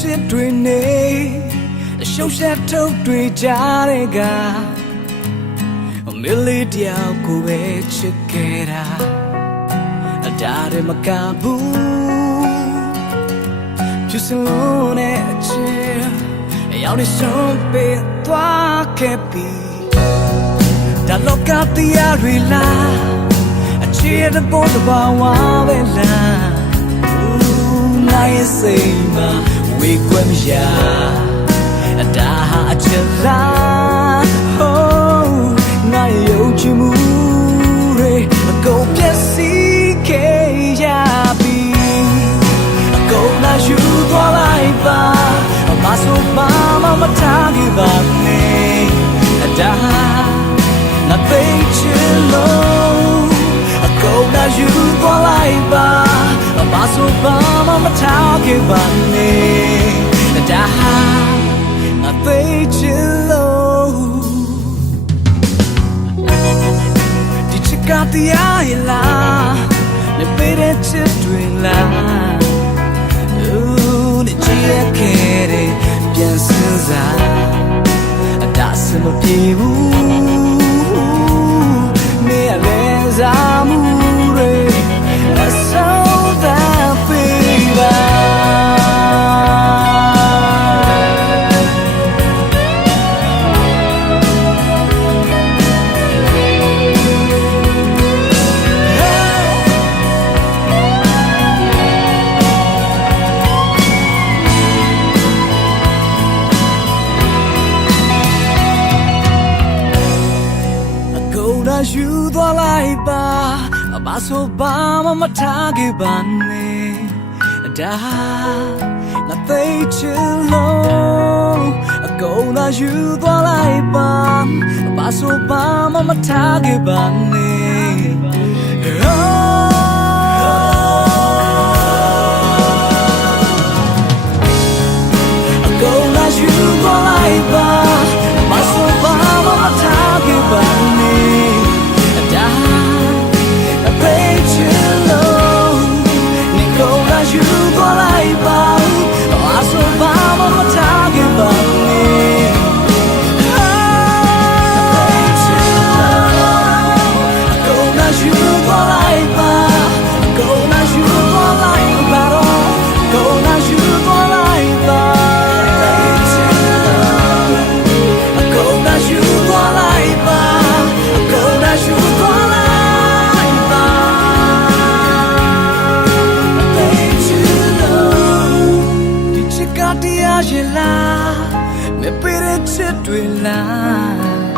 ချစ်တွေနေရှုပ်ရှက်ထုတ်တွေကြားတဲ့ကမီလီတယောက်ကိုပဲချစ်ခဲ့တာဒါရမကဘူးဖြစ်စလို့နဲ့အချစ်ရောက်နေဆုံးပေးသွားခဲ့ပြီဒါလောကတရားတွေလားအချစ်တဲ့ပေါ်တဘာဝပဲလားနိုင်စိတ်မှာဝေကွက်မရဒါဟာအချစ်လားဟိုးနိုင်ရုံချမှုတွေအကုန်ပြည့်စည်ခဲ့ရပြီအကုန်လာယူသွားလိုက်ပါမဆိုပါမထားခဲ့ပါနဲ့ဒါဟာငါသိချင်လို့အကုန်လာယူသွားလိုက်ပါမဆိုပါမထားခဲ့ပါနဲ့ဒါဟာငါသိချင်လို့ဒီချစ်ကတရားရဲ့လားနေပေးတဲ့ချစ်တွေလားကြည့်ရခဲ့တဲ့ပြန်စင်းစားအတားစမပြေဘူးနေရလဲစားမှုတွေအဆုံးသတ်ပေးပါယူသွားလိုက်ပါဘာဆိုဘာမထားခဲ့ပါနဲ့ဒါငါသိချင်လို့အကုန်သာယူသွားလိုက်ပါဘာဆိုဘာမထားခဲ့ပါနဲ့အကုန်သာယူသွားလိုက်ပါဘာဆိုဘာမထားခဲ့ပါနဲ့you go like that I so bad I'm talking about me go now you go like that go now you go like that go now you go like that go now you go like that go now you goတရားရဲ့လားမပေးတဲ့ချစ်တွေလား